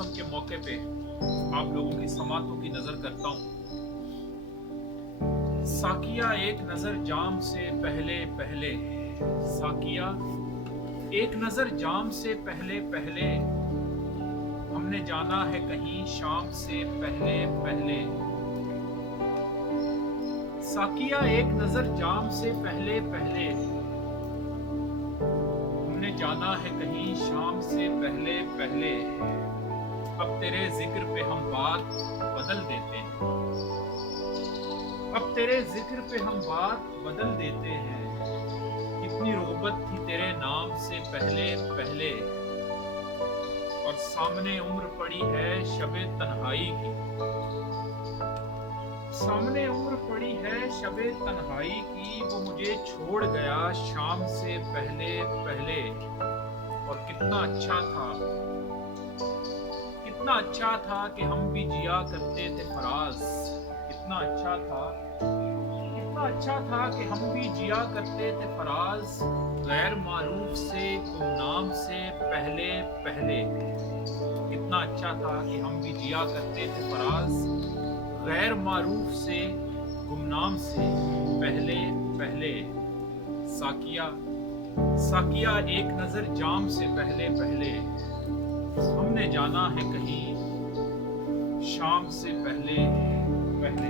मौसम के मौके पे आप लोगों की समातों की नजर करता हूँ। साकिया एक नजर जाम से पहले पहले, साकिया एक नजर जाम से पहले पहले, हमने जाना है कहीं शाम से पहले पहले। साकिया एक नजर जाम से पहले पहले, हमने जाना है कहीं शाम से पहले पहले। अब तेरे जिक्र पे हम बात बदल देते हैं, अब तेरे जिक्र पे हम बात बदल देते हैं। इतनी रोबत थी तेरे नाम से पहले पहले, और सामने उम्र पड़ी है शबे तन्हाई की, सामने उम्र पड़ी है शबे तन्हाई की। वो मुझे छोड़ गया शाम से पहले पहले, और कितना अच्छा था, कितना अच्छा था कि हम भी जिया करते थे फराज। कितना अच्छा था, कितना अच्छा था कि हम भी जिया करते थे फराज। गैर मारूफ से गुमनाम से पहले पहले, कितना अच्छा था कि हम भी जिया करते थे फराज। गैर मारूफ से गुमनाम से पहले पहले। साकिया साकिया एक नजर जाम से पहले पहले, हमने जाना है कहीं शाम से पहले पहले।